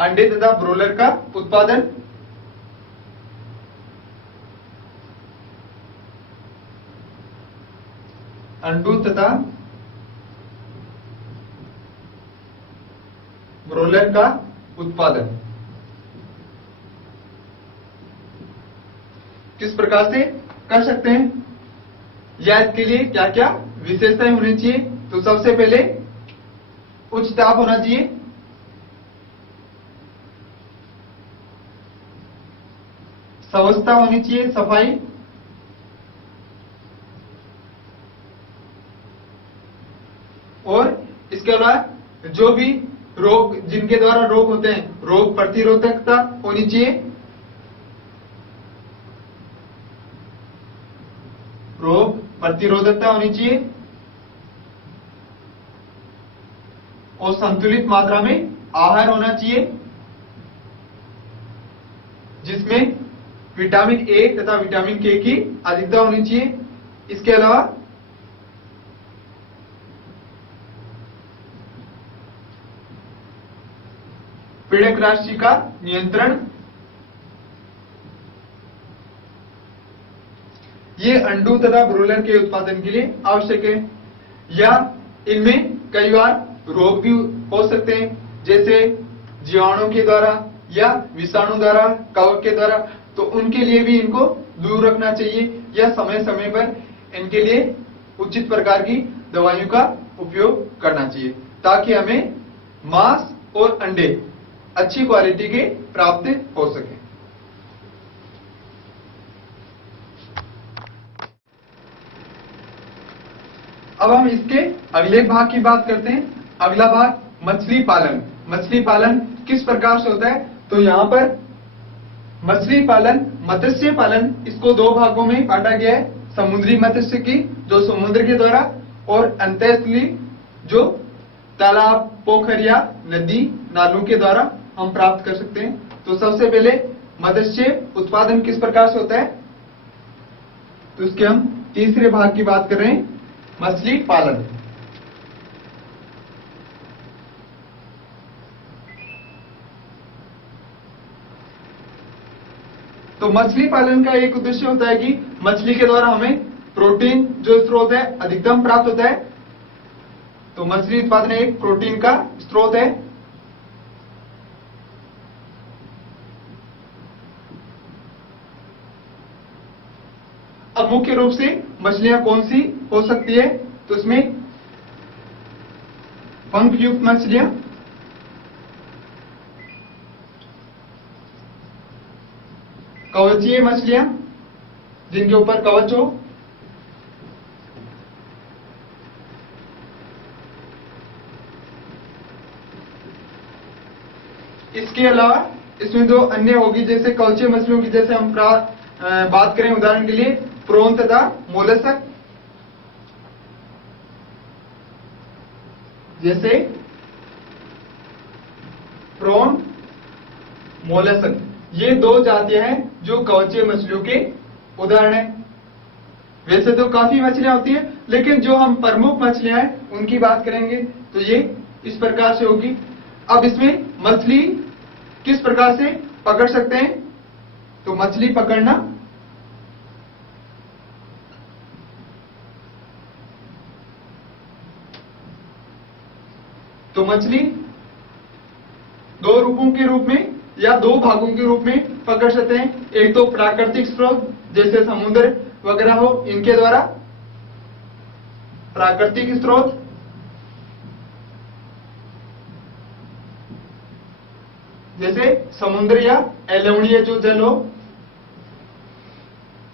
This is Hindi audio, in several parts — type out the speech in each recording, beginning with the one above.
अंडे तथा ब्रोलर का उत्पादन, अंडों तथा ब्रोलर का उत्पादन। किस प्रकार से कर सकते हैं या इसके लिए क्या क्या विशेषताएं होनी चाहिए? तो सबसे पहले उच्च ताप होना चाहिए, स्वच्छता होनी चाहिए, सफाई, और इसके अलावा जो भी रोग, जिनके द्वारा रोग होते हैं, रोग प्रतिरोधकता होनी चाहिए, रोग प्रतिरोधकता होनी चाहिए, और संतुलित मात्रा में आहार होना चाहिए जिसमें विटामिन ए तथा विटामिन के की अधिकता होनी चाहिए। इसके अलावा पीड़क राशि का नियंत्रण, ये अंडों तथा ब्रोलर के उत्पादन के लिए आवश्यक है। या इनमें कई बार रोग भी हो सकते हैं, जैसे जीवाणु के द्वारा या विषाणु द्वारा, कवक के द्वारा, तो उनके लिए भी इनको दूर रखना चाहिए या समय समय पर इनके लिए उचित प्रकार की दवाइयों का उपयोग करना चाहिए ताकि हमें मांस और अंडे अच्छी क्वालिटी के प्राप्त हो सके। अब हम इसके अगले भाग की बात करते हैं। अगला भाग मछली पालन। मछली पालन किस प्रकार से होता है? तो यहाँ पर मछली पालन, मत्स्य पालन, इसको दो भागों में बांटा गया है। समुद्री मत्स्य की जो समुद्र के द्वारा, और अंतःस्थलीय जो तालाब, पोखर या नदी नालों के द्वारा हम प्राप्त कर सकते हैं। तो सबसे पहले मत्स्य उत्पादन किस प्रकार से होता है, तो इसके हम तीसरे भाग की बात कर रहे हैं, मछली पालन। तो मछली पालन का एक उद्देश्य होता है कि मछली के द्वारा हमें प्रोटीन जो स्रोत है अधिकतम प्राप्त होता है। तो मछली उत्पादन एक प्रोटीन का स्रोत है। अब मुख्य रूप से मछलियां कौन सी हो सकती है? तो इसमें पंख युक्त मछलियां, कवचीय मछलियां जिनके ऊपर कवच हो, इसके अलावा इसमें जो अन्य होगी जैसे कवचीय मछलियों की, जैसे हम बात करें उदाहरण के लिए प्रोन तथा मोलस्क, जैसे प्रोन, मोलस्क, ये दो जातियां हैं जो कवचीय मछलियों के उदाहरण हैं। वैसे तो काफी मछलियां होती हैं, लेकिन जो हम प्रमुख मछलियां हैं उनकी बात करेंगे तो ये इस प्रकार से होगी। अब इसमें मछली किस प्रकार से पकड़ सकते हैं? तो मछली पकड़ना, तो मछली दो रूपों के रूप में या दो भागों के रूप में पकड़ सकते हैं। एक तो प्राकृतिक स्रोत जैसे समुद्र वगैरह हो, इनके द्वारा प्राकृतिक स्रोत, जैसे समुद्र या अलवणीय जो जल हो,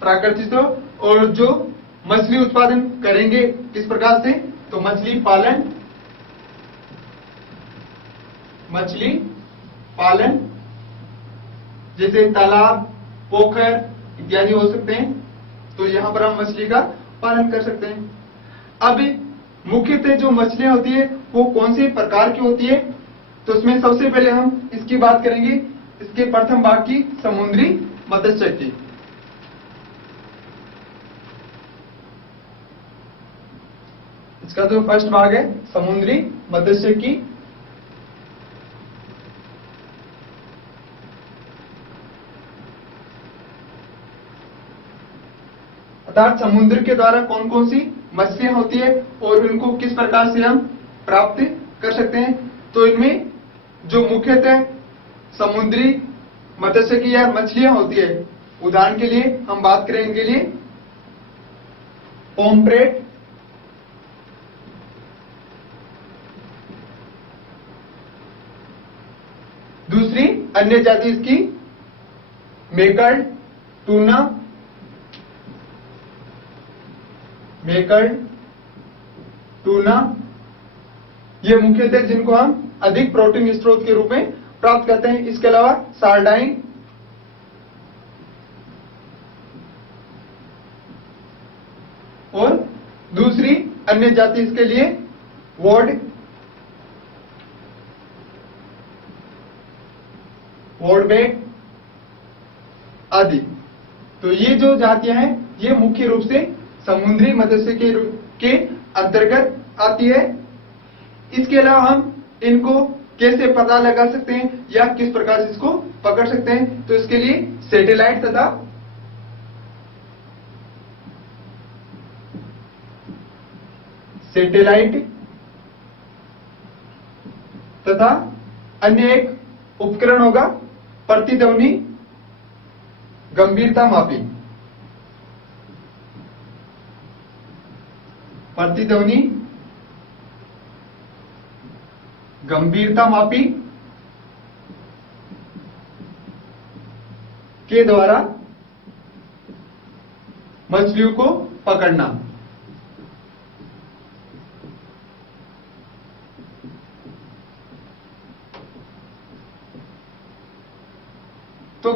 प्राकृतिक स्रोत। और जो मछली उत्पादन करेंगे किस प्रकार से? तो मछली पालन, मछली पालन जैसे तालाब, पोखर इत्यादि हो सकते हैं। तो यहां पर हम मछली का पालन कर सकते हैं। अब मुख्यतः जो मछलियां होती है वो कौन से प्रकार की होती है? तो इसमें सबसे पहले हम इसकी बात करेंगे, इसके प्रथम भाग की, समुद्री मत्स्य की। इसका जो फर्स्ट भाग है समुद्री मत्स्य की, अर्थात समुद्र के द्वारा कौन कौन सी मछलियां होती है और उनको किस प्रकार से हम प्राप्त कर सकते हैं। तो इनमें जो मुख्यतः समुद्री मत्स्य की या मछलियां होती है, उदाहरण के लिए हम बात करें इनके लिए पोम्फ्रेट, दूसरी अन्य जाति इसकी मेकर्ड, टूना, मेकर्ड, टूना, ये मुख्यतः जिनको हम अधिक प्रोटीन स्रोत के रूप में प्राप्त करते हैं। इसके अलावा सार्डाइन, और दूसरी अन्य जाति इसके लिए वोडबेक आदि। तो ये जो जातियां हैं ये मुख्य रूप से समुद्री मत्स्य के अंतर्गत आती है। इसके अलावा हम इनको कैसे पता लगा सकते हैं या किस प्रकार से इसको पकड़ सकते हैं, तो इसके लिए सैटेलाइट तथा अन्य एक उपकरण होगा प्रतिध्वनि गंभीरता मापी। प्रतिध्वनि गंभीरता मापी के द्वारा मछलियों को पकड़ना। तो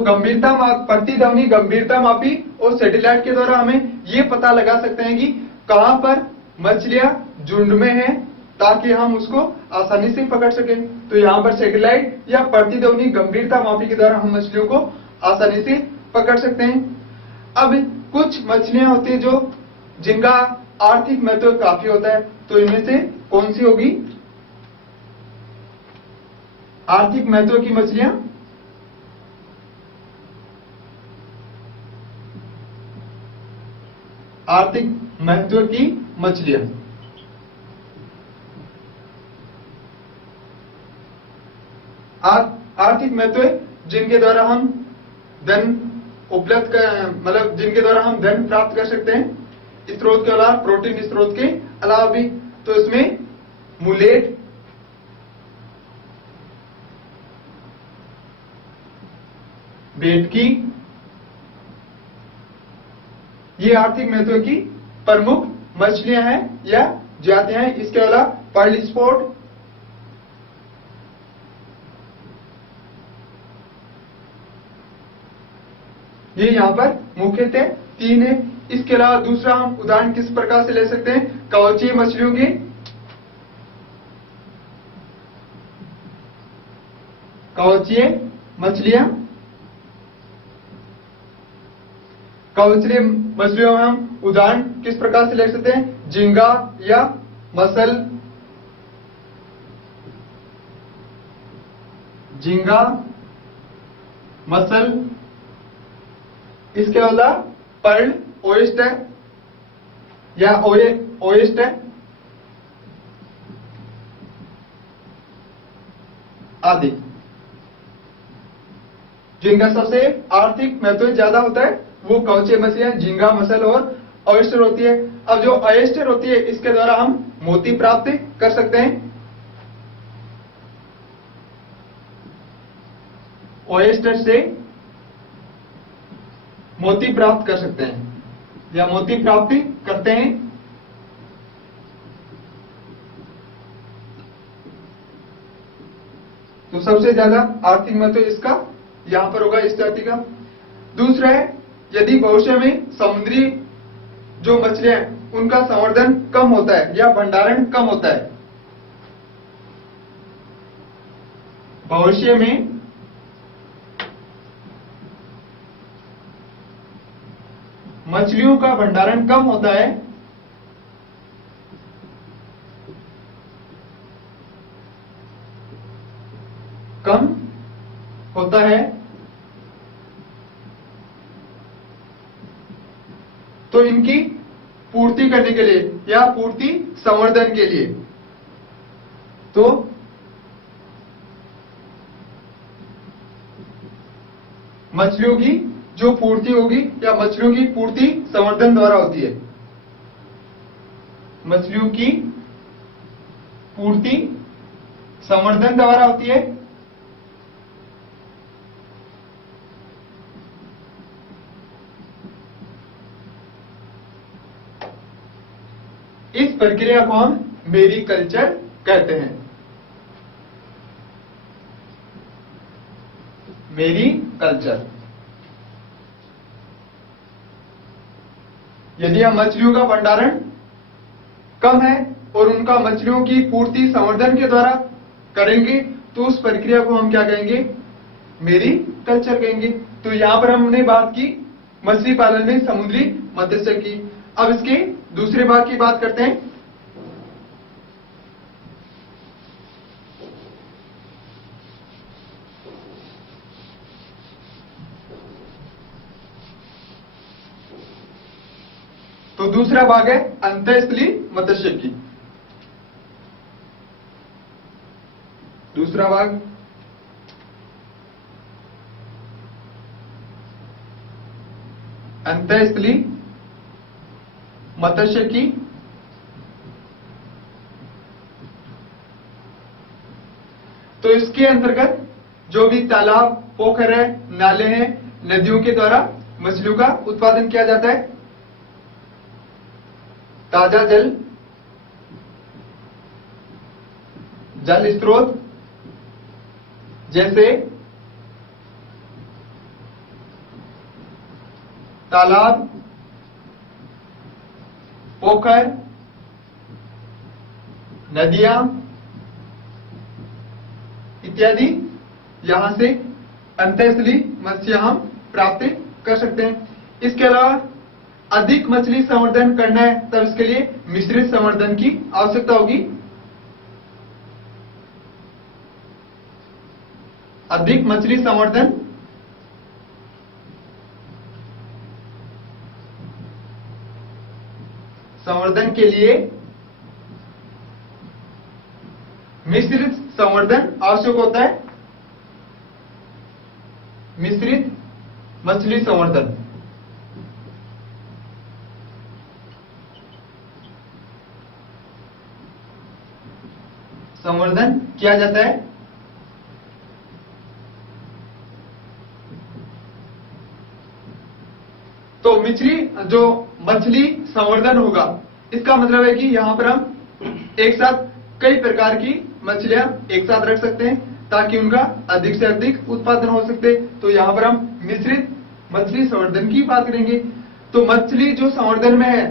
प्रतिध्वनि गंभीरता मापी और सैटेलाइट के द्वारा हमें यह पता लगा सकते हैं कि कहां पर मछलियां झुंड में हैं, ताकि हम उसको आसानी से पकड़ सकें। तो यहां पर सैटेलाइट या प्रतिध्वनि गंभीरता मापी के द्वारा हम मछलियों को आसानी से पकड़ सकते हैं। अब कुछ मछलियां होती हैं जो जिनका आर्थिक महत्व काफी होता है, तो इनमें से कौन सी होगी आर्थिक महत्व की मछलियां? आर्थिक महत्व की मछलियां आर्थिक महत्व जिनके द्वारा हम धन उपलब्ध मतलब जिनके द्वारा हम धन प्राप्त कर सकते हैं स्रोत के अलावा, प्रोटीन स्रोत के अलावा भी। तो इसमें मुलेट, बेटकी, ये आर्थिक महत्व की प्रमुख मछलियां हैं या जातियां हैं। इसके अलावा पर्ल स्पॉट, ये यहां पर मुख्यतः 3 है। इसके अलावा दूसरा हम उदाहरण किस प्रकार से ले सकते हैं कवचीय मछलियों की। कवचीय मछलियां, कवचीय मछलियों में हम उदाहरण किस प्रकार से ले सकते हैं झींगा या मसल, झींगा, मसल। इसके अलावा पर्ल, ओयस्टर या ओयस्टर आदि। जिनका सबसे आर्थिक महत्व ज्यादा होता है वो कवचीय मछलियां झींगा, मसल और ऑयस्टर होती है। अब जो ऑयस्टर होती है इसके द्वारा हम मोती प्राप्त कर सकते हैं। ऑयस्टर से मोती प्राप्त कर सकते हैं या मोती प्राप्ति करते हैं। तो सबसे ज्यादा आर्थिक महत्व इसका यहां पर होगा इस जाति का। दूसरा है यदि भविष्य में समुद्री जो मछलियां हैं उनका संवर्धन कम होता है या भंडारण कम होता है, भविष्य में मछलियों का भंडारण कम होता है, कम होता है, तो तो इनकी पूर्ति करने के लिए या पूर्ति संवर्धन के लिए, तो मछलियों की जो पूर्ति होगी या मछलियों की पूर्ति संवर्धन द्वारा होती है। मछलियों की पूर्ति संवर्धन द्वारा होती है। इस प्रक्रिया को हम मेरीकल्चर कहते हैं। मेरीकल्चर। यदि हम मछलियों का भंडारण कम है और उनका मछलियों की पूर्ति संवर्धन के द्वारा करेंगे तो उस प्रक्रिया को हम क्या कहेंगे? मेरीकल्चर कहेंगे। तो यहां पर हमने बात की मछली पालन में समुद्री मत्स्य की। अब इसके दूसरे भाग की बात करते हैं। तो दूसरा भाग है अंतःस्थलीय मत्स्य की। दूसरा भाग अंतःस्थलीय मत्स्य की। तो इसके अंतर्गत जो भी तालाब, पोखर है, नाले हैं, नदियों के द्वारा मछलियों का उत्पादन किया जाता है। ताजा जल स्रोत जैसे तालाब, पोखर, नदियां इत्यादि, यहां से अंतःस्थलीय मत्स्य हम प्राप्त कर सकते हैं। इसके अलावा अधिक मछली संवर्धन करना है तब इसके लिए मिश्रित संवर्धन की आवश्यकता होगी। अधिक मछली संवर्धन के लिए मिश्रित संवर्धन आवश्यक होता है। मिश्रित मछली संवर्धन। संवर्धन किया जाता है। तो मछली संवर्धन होगा, इसका मतलब है कि यहां पर हम एक साथ कई प्रकार की मछलियां एक साथ रख सकते हैं ताकि उनका अधिक से अधिक उत्पादन हो सके। तो यहां पर हम मिश्रित मछली संवर्धन की बात करेंगे। तो मछली जो संवर्धन में है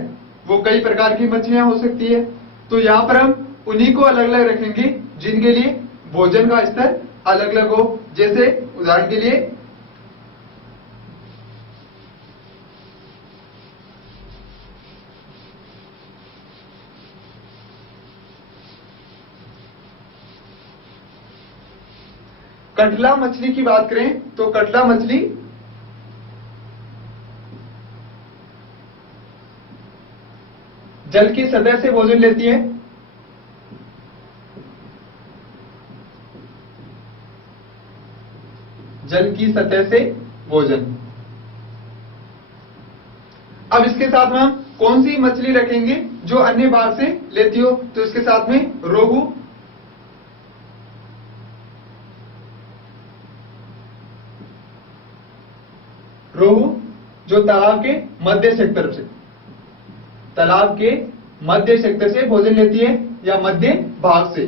वो कई प्रकार की मछलियां हो सकती है। तो यहां पर हम उन्हीं को अलग अलग रखेंगे जिनके लिए भोजन का स्तर अलग अलग हो। जैसे उदाहरण के लिए कटला मछली की बात करें तो कटला मछली जल की सतह से भोजन लेती है। जल की सतह से भोजन। अब इसके साथ में हम कौन सी मछली रखेंगे जो अन्य भाग से लेती हो? तो इसके साथ में रोहू, जो तालाब के मध्य सेक्टर से भोजन लेती है या मध्य भाग से।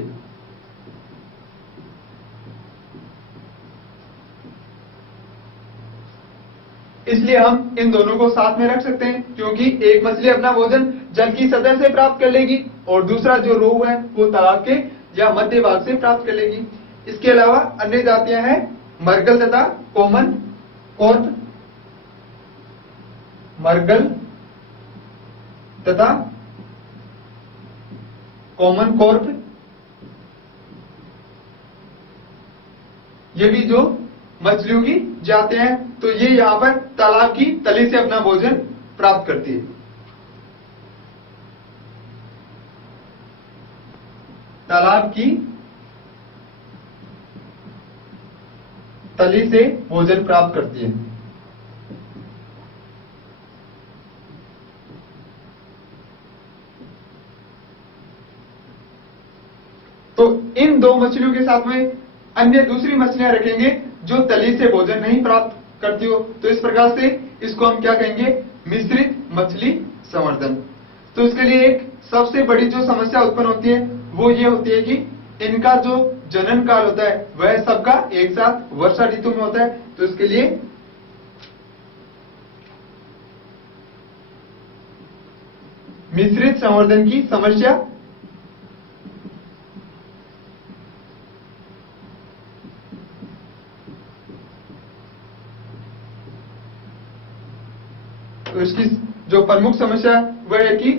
इसलिए हम इन दोनों को साथ में रख सकते हैं क्योंकि एक मछली अपना भोजन जल की सतह से प्राप्त कर लेगी और दूसरा जो रोहू है वो तालाब के या मध्य भाग से प्राप्त कर लेगी। इसके अलावा अन्य जातियां हैं मरगल तथा कॉमन कॉर्प। मरगल तथा कॉमन कॉर्प, ये भी जो मछलियों की जाते हैं। तो ये यहां पर तालाब की तली से अपना भोजन प्राप्त करती है। तालाब की तली से भोजन प्राप्त करती है। तो इन दो मछलियों के साथ में अन्य दूसरी मछलियां रखेंगे जो तली से भोजन नहीं प्राप्त करती हो, तो इस प्रकार से इसको हम क्या कहेंगे, मिश्रित मछली संवर्धन। तो इसके लिए एक सबसे बड़ी जो समस्या उत्पन्न होती है वो ये होती है कि इनका जो जनन काल होता है वह सबका एक साथ वर्षा ऋतु में होता है। तो इसके लिए मिश्रित संवर्धन की समस्या तो इसकी जो प्रमुख समस्या वह है कि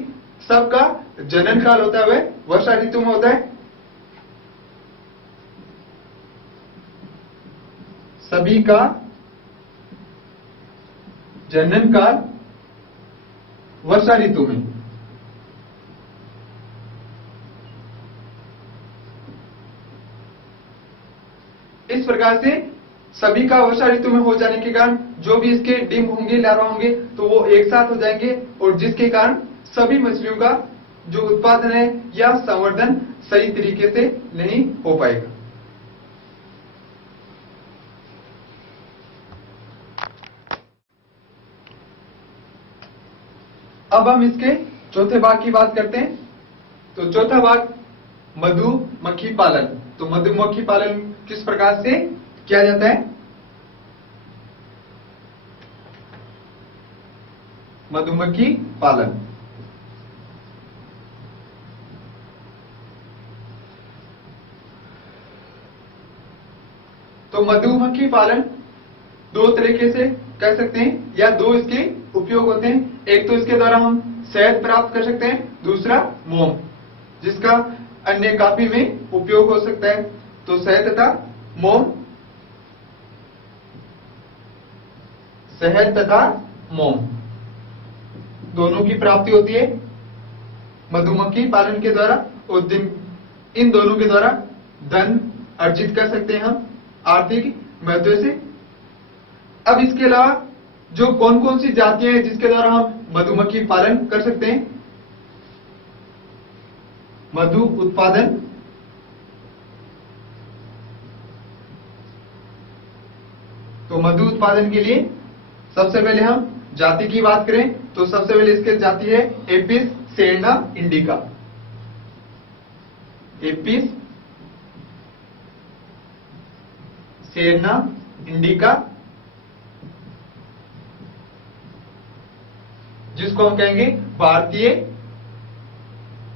सबका जनन काल होता है वह वर्षा ऋतु में होता है। सभी का जनन काल वर्षा ऋतु में। इस प्रकार से सभी का वर्षा ऋतु में हो जाने के कारण जो भी इसके डिंब होंगे, लार्वा होंगे, तो वो एक साथ हो जाएंगे और जिसके कारण सभी मछलियों का जो उत्पादन है या संवर्धन सही तरीके से नहीं हो पाएगा। अब हम इसके चौथे भाग की बात करते हैं। तो चौथा भाग मधुमक्खी पालन। तो मधुमक्खी पालन किस प्रकार से किया जाता है। मधुमक्खी पालन। तो मधुमक्खी पालन दो तरीके से कर सकते हैं या दो इसके उपयोग होते हैं। एक तो इसके द्वारा हम शहद प्राप्त कर सकते हैं, दूसरा मोम, जिसका अन्य काफी में उपयोग हो सकता है। तो शहद तथा मोम, शहद तथा मोम दोनों की प्राप्ति होती है मधुमक्खी पालन के द्वारा और इन दोनों के द्वारा धन अर्जित कर सकते हैं हम आर्थिक महत्व से। अब इसके अलावा जो कौन कौन सी जातियां हैं जिसके द्वारा हम मधुमक्खी पालन कर सकते हैं। मधु उत्पादन, तो मधु उत्पादन के लिए सबसे पहले हम जाति की बात करें तो सबसे पहले इसके जाति है एपिस सेरना इंडिका। एपिस सेरना इंडिका, जिसको हम कहेंगे भारतीय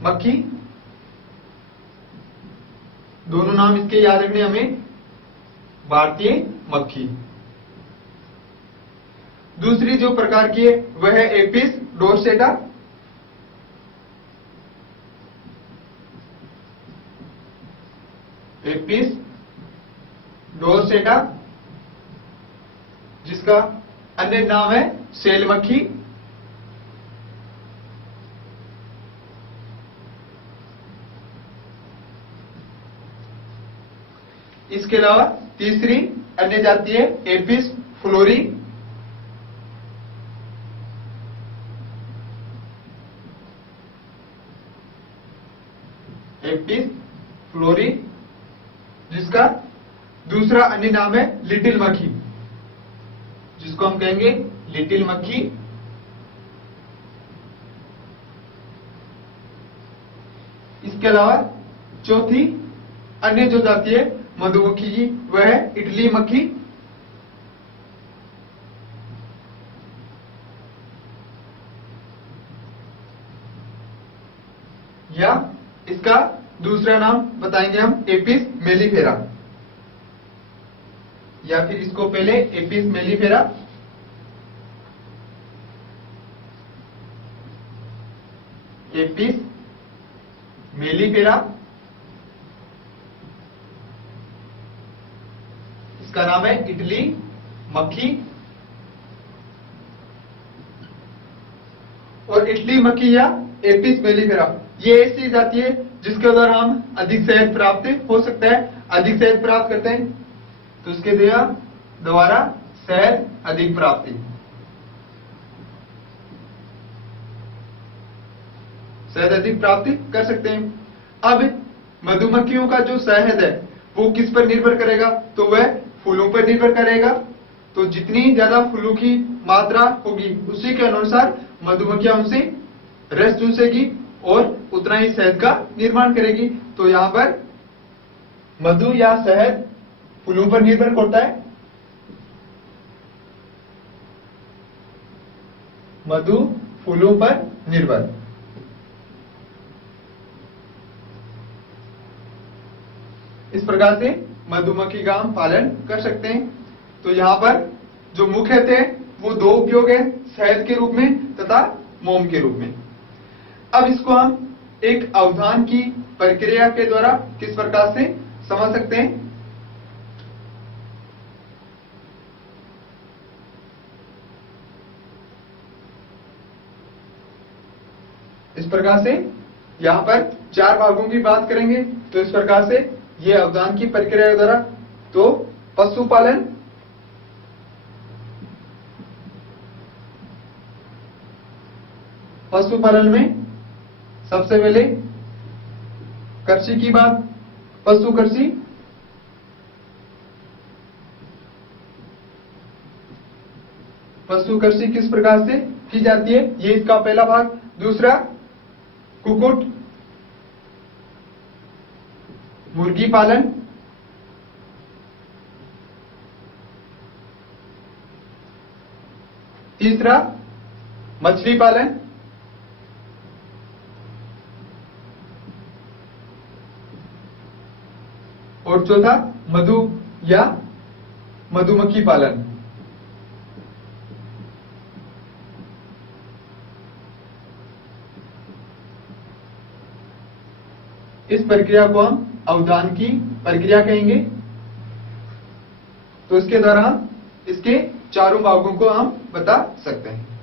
मक्खी। दोनों नाम इसके याद रखने हमें, भारतीय मक्खी। दूसरी जो प्रकार की है वह है एपिस डोर्सेटा। एपिस डोर्सेटा, जिसका अन्य नाम है सेल मक्खी। इसके अलावा तीसरी अन्य जाति है एपिस फ्लोरी। एपिस फ्लोरी, जिसका दूसरा अन्य नाम है लिटिल मक्खी, जिसको हम कहेंगे लिटिल मक्खी। इसके अलावा चौथी अन्य जो जाति है मधुमक्खी की वह है इटली मक्खी। या इसका दूसरा नाम बताएंगे हम एपिस मेलिफेरा, या फिर इसको पहले एपिस मेलिफेरा। एपिस मेलिफेरा, इसका नाम है इटली मक्खी। और इटली मक्खी या एपिस मेलिफेरा ये ऐसी जाति है जिसके द्वारा हम अधिक शहद प्राप्त हो सकता है, अधिक शहद प्राप्त करते हैं तो उसके द्वारा शहद अधिक प्राप्ति, शहद अधिक प्राप्ति कर सकते हैं। अब मधुमक्खियों का जो शहद है वो किस पर निर्भर करेगा, तो वह फूलों पर निर्भर करेगा। तो जितनी ज्यादा फूलों की मात्रा होगी उसी के अनुसार मधुमक्खियां उनसे रस चूसेगी और उतना ही शहद का निर्माण करेगी। तो यहाँ पर मधु या शहद फूलों पर निर्भर करता है, मधु फूलों पर निर्भर। इस प्रकार से मधुमक्खी का हम पालन कर सकते हैं। तो यहाँ पर जो मुख्य थे वो दो उपयोग है, शहद के रूप में तथा मोम के रूप में। अब इसको हम एक अवधान की प्रक्रिया के द्वारा किस प्रकार से समझ सकते हैं। इस प्रकार से यहाँ पर 4 भागों की बात करेंगे। तो इस प्रकार से ये अवधान की प्रक्रिया के द्वारा, तो पशुपालन, पशुपालन में सबसे पहले कृषि की बात, पशु कृषि, पशु कृषि किस प्रकार से की जाती है, ये इसका पहला भाग। दूसरा कुक्कुट मुर्गी पालन, तीसरा मछली पालन, और चौथा मधु या मधुमक्खी पालन। इस प्रक्रिया को हम अवधान की प्रक्रिया कहेंगे। तो इसके द्वारा हम इसके चारों भागों को हम बता सकते हैं।